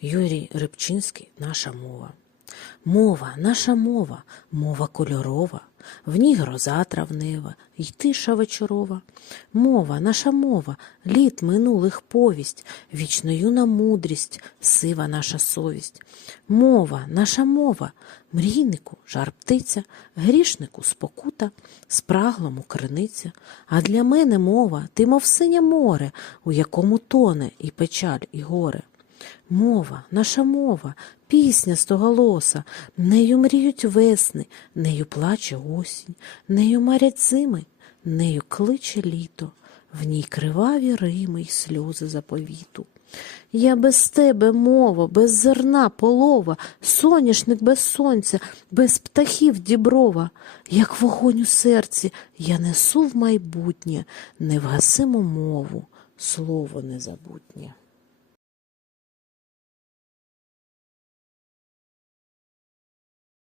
Юрій Рибчинський Наша мова. Мова, наша мова, мова кольорова, в ній гроза травнева, й тиша вечорова. Мова, наша мова, літ минулих повість, вічно юна мудрість, сива наша совість. Мова, наша мова, мрійнику жар птиця, грішнику спокута, спраглому криниця. А для мене мова, ти мов синє море, у якому тоне і печаль, і горе. Мова, наша мова, пісня стоголоса, нею мріють весни, нею плаче осінь, нею марять зими, нею кличе літо, в ній криваві рими й сльози заповіту. Я без тебе мова, без зерна полова, соняшник без сонця, без птахів діброва, як вогонь у серці, я несу в майбутнє невгасиму мову, слово незабутнє.